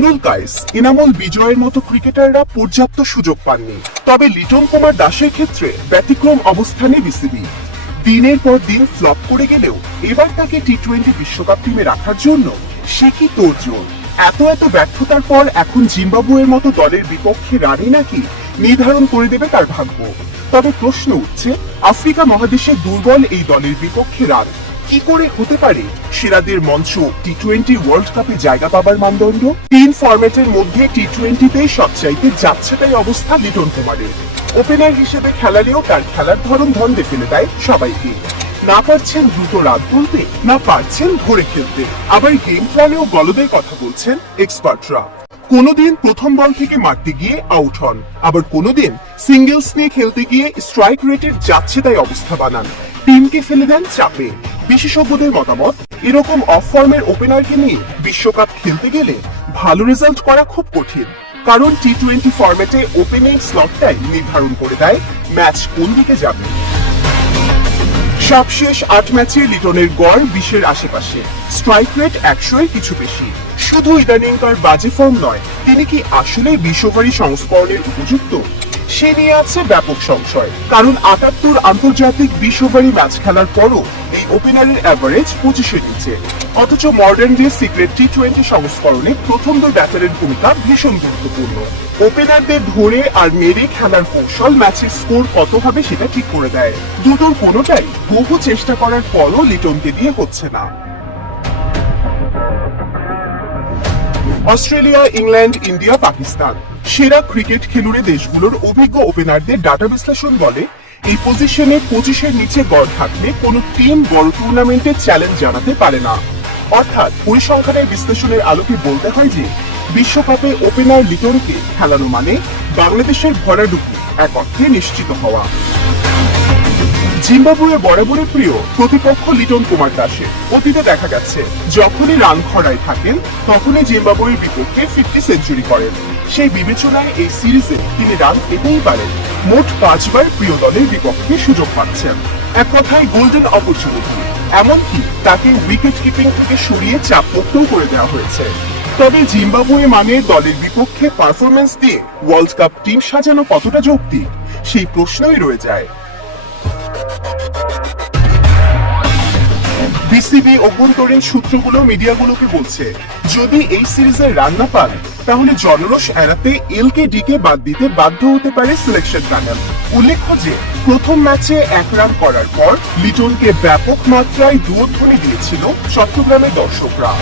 এমরুল কায়েস, এনামুল বিজয়ের মতো ক্রিকেটাররা পর্যাপ্ত সুযোগ পাননি। তবে লিটন কুমার দাসের ক্ষেত্রে ব্যতিক্রম অবস্থানে বিসিবি। দিনের পর দিন ফ্লপ করে গেলেও এবার তাকে টি-20 বিশ্বকাপ টিমে রাখার জন্য সে কি তোড়জোড়। এত ব্যর্থতার পর এখন জিম্বাবুয়ের মতো দলের বিপক্ষে রানই নাকি নির্ধারণ করে দেবে তার ভাগ্য। তবে প্রশ্ন উঠছে, আফ্রিকা মহাদেশে দুর্বল এই দলের বিপক্ষে রান কি করে হতে পারে সেরাদের মঞ্চ টি-20 ওয়ার্ল্ড কাপে জায়গা পাবার মানদণ্ড? 3 ফরম্যাটের মধ্যে টি-20তে সবচাইতে যাচ্ছেতাই অবস্থা লিটন কুমারের। ওপেনার হিসেবে খেলালেও তার খেলার ধরন ধন্দে ফেলে দেয় সবাইকে। না পারছেন দ্রুত রান তুলতে, না পারছেন ধরে খেলতে, আবার গেম প্ল্যানেও গলদের কথা বলছেন এক্সপার্টরা। কোনোদিন প্রথম বল থেকে মারতে গিয়ে আউট হন, আবার কোনোদিন সিঙ্গেলস নিয়ে খেলতে গিয়ে স্ট্রাইক রেটের যাচ্ছে তাই অবস্থা বানান, টিমকে ফেলে দেন চাপে। বিশেষজ্ঞদের মতামত, এরকম অফ ফর্মের ওপেনারকে নিয়ে বিশ্বকাপ খেলতে গেলে ভালো রেজাল্ট করা খুব কঠিন, কারণ টি-20 ফরম্যাটে ওপেনিং স্লটটাই নির্ধারণ করে দেয় ম্যাচ কোন দিকে যাবে। সবশেষ 8 ম্যাচে লিটনের গড় 20-এর আশেপাশে, স্ট্রাইক রেট 100-এর কিছু বেশি। শুধু ইদানিংকার বাজে ফর্ম নয়, তিনি কি আসলে বিশ্বভারী সংস্করণের উপযুক্ত সে নিয়ে আছে ব্যাপক সংশয়। কারণ 78 আন্তর্জাতিক বিশ্বভারী ম্যাচ খেলার পরও এই ওপেনারের অ্যাভারেজ 25-এর নিচে। অথচ মডার্ন ডে সিক্রেট টি-20 সংস্করণে প্রথম 2 ব্যাটারের ভূমিকা ভীষণ গুরুত্বপূর্ণ। ওপেনারদের ধরে আর মেরে খেলার কৌশল ম্যাচের স্কোর কত হবে সেটা ঠিক করে দেয়। দুটোর কোনোটাই বহু চেষ্টা করার পরও লিটনকে দিয়ে হচ্ছে না। অস্ট্রেলিয়া, ইংল্যান্ড, ইন্ডিয়া, পাকিস্তান সেরা ক্রিকেট খেলুড়ে দেশগুলোর অভিজ্ঞ ওপেনারদের ডাটা বিশ্লেষণ বলে, এই পজিশনে 25-এর নিচে গড় থাকলে কোনো টিম বড় টুর্নামেন্টে চ্যালেঞ্জ জানাতে পারে না। অর্থাৎ পরিসংখ্যানের বিশ্লেষণের আলোকে বলতে হয় যে বিশ্বকাপে ওপেনার লিটনকে খেলানো মানে বাংলাদেশের ভরাডুবি এক অর্থে নিশ্চিত হওয়া। জিম্বাবুয়ে বরাবরই প্রিয় প্রতিপক্ষ লিটন কুমার দাসের। অতীতে দেখা গেছে যখনই রান খরায় থাকেন তখনই জিম্বাবুয়ের বিপক্ষে 50 সেঞ্চুরি করেন। সেই বিবেচনায় এই সিরিজে তিনি রান পেতেই পারেন। মোট 5 বার প্রিয় দলের বিপক্ষে সুযোগ পাচ্ছেন। এক কথায় গোল্ডেন অপরচুনিটি। এমনকি তাকে উইকেট কিপিং থেকে সরিয়ে চাপমুক্তও করে দেওয়া হয়েছে। তবে জিম্বাবুয়ে মানে দলের বিপক্ষে পারফরমেন্স দিয়ে ওয়ার্ল্ড কাপ টিম সাজানো কতটা যৌক্তিক সেই প্রশ্নই রয়ে যায়। বিসিবি অভ্যন্তরীণ সূত্রগুলো মিডিয়াগুলোকে বলছে, যদি এই সিরিজে রান না পান তাহলে জনরোষ এড়াতে এলকেডি কে বাদ দিতে বাধ্য হতে পারে সিলেকশন প্যানেল। উল্লেখ্য যে প্রথম ম্যাচে 1 রান করার পর লিটনকে ব্যাপক মাত্রায় দুয়ধ্বনি দিয়েছিল চট্টগ্রামের দর্শকরা।